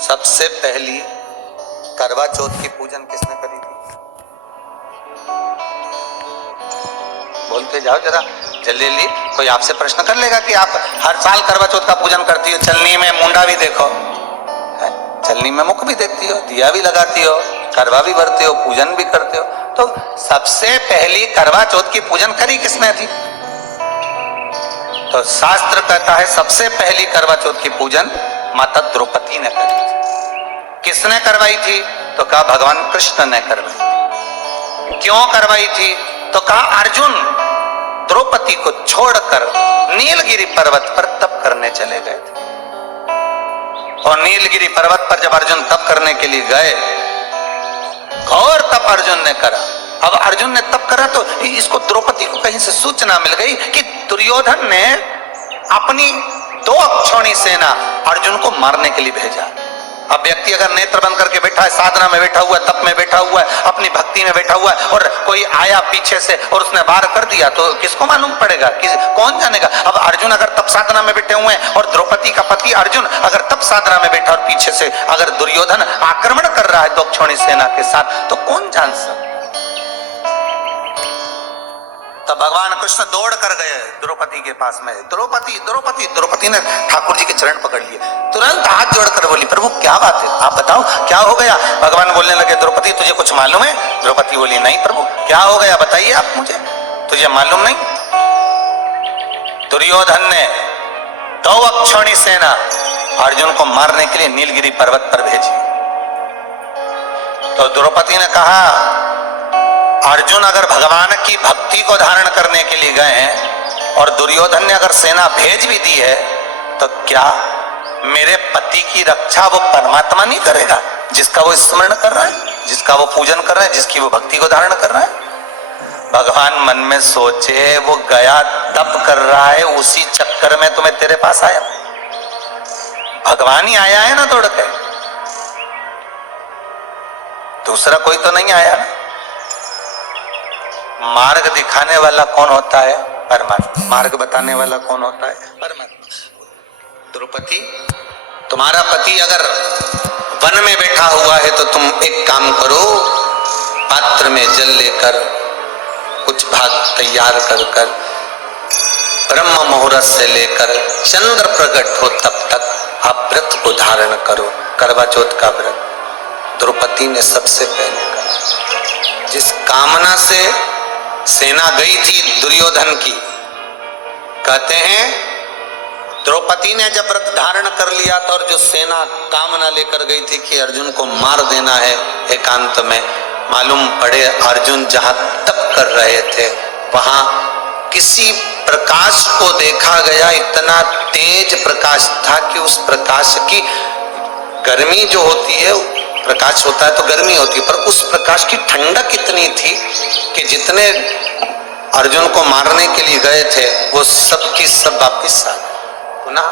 सबसे पहली करवा चौथ की पूजन किसने करी थी? बोलते जाओ जरा जल्दी। कोई आपसे प्रश्न कर लेगा कि आप हर साल करवा चौथ का पूजन करती हो, चलनी में मुंडा भी देखो है? चलनी में मुख भी देखती हो, दिया भी लगाती हो, करवा भी भरते हो, पूजन भी करते हो। तो सबसे पहली करवा चौथ की पूजन करी किसने थी? तो शास्त्र कहता है सबसे पहली करवा चौथ की पूजन माता द्रौपदी ने करी थी। किसने करवाई थी? तो कहा भगवान कृष्ण ने करवाई थी। क्यों करवाई थी? तो कहा अर्जुन द्रौपदी को छोड़कर नीलगिरी पर्वत पर तप करने चले गए थे, और नीलगिरी पर्वत पर जब अर्जुन तप करने के लिए गए, घोर तप अर्जुन ने करा। अब अर्जुन ने तप करा तो इसको द्रौपदी को कहीं से सूचना मिल गई कि दुर्योधन ने अपनी 2 अक्षौणी सेना अर्जुन को मारने के लिए भेजा। अब व्यक्ति अगर नेत्र बंद करके बैठा है, साधना में बैठा हुआ है, तप में बैठा हुआ है, अपनी भक्ति में बैठा हुआ है, और कोई आया पीछे से और उसने वार कर दिया तो किसको मालूम पड़ेगा? कौन जानेगा? अब अर्जुन अगर तप साधना में बैठे हुए हैं और द्रौपदी का पति अर्जुन अगर तप साधना में बैठा और पीछे से अगर दुर्योधन आक्रमण कर रहा है 2 अक्षौणी सेना के साथ, तो कौन जान सकता? तो भगवान कृष्ण दौड़ कर गए द्रौपदी के पास में। द्रौपदी द्रौपदी द्रौपदी ने ठाकुर जी के चरण पकड़ लिए, तुरंत हाथ जोड़कर बोली प्रभु क्या बात है, आप बताओ क्या हो गया? भगवान बोलने लगे द्रौपदी तुझे कुछ मालूम है? द्रौपदी बोली नहीं प्रभु, क्या हो गया बताइए आप मुझे, तुझे मालूम नहीं? दुर्योधन ने 2 अक्षौणी सेना अर्जुन को मारने के लिए नीलगिरी पर्वत पर भेजी। तो द्रौपदी ने कहा अर्जुन अगर भगवान की भक्ति को धारण करने के लिए गए हैं और दुर्योधन ने अगर सेना भेज भी दी है, तो क्या मेरे पति की रक्षा वो परमात्मा नहीं करेगा जिसका वो स्मरण कर रहा है, जिसका वो पूजन कर रहा है, जिसकी वो भक्ति को धारण कर रहा है? भगवान मन में सोचे वो गया तप कर रहा है, उसी चक्कर में तुम्हें तेरे पास आया, भगवान ही आया है ना दौड़ के, दूसरा कोई तो नहीं आया ना। मार्ग दिखाने वाला कौन होता है? परमात्मा। मार्ग बताने वाला कौन होता है? परमात्मा। द्रौपदी तुम्हारा पति अगर वन में बैठा हुआ है तो तुम एक काम करो, पात्र में जल लेकर कुछ भाग तैयार कर कर ब्रह्म मुहूर्त से लेकर चंद्र प्रकट हो तब तक आप व्रत को धारण करो, करवा चौथ का व्रत। द्रौपदी ने सबसे पहले कहा, जिस कामना से सेना गई थी दुर्योधन की, कहते हैं द्रौपदी ने जब व्रत धारण कर लिया था और जो सेना कामना लेकर गई थी कि अर्जुन को मार देना है एकांत में, मालूम पड़े अर्जुन जहां तप कर रहे थे वहां किसी प्रकाश को देखा गया, इतना तेज प्रकाश था कि उस प्रकाश की गर्मी जो होती है, प्रकाश होता है तो गर्मी होती है, पर उस प्रकाश की ठंडक इतनी थी कि जितने अर्जुन को मारने के लिए गए थे वो सब की सब वापिस आ गए, पुनः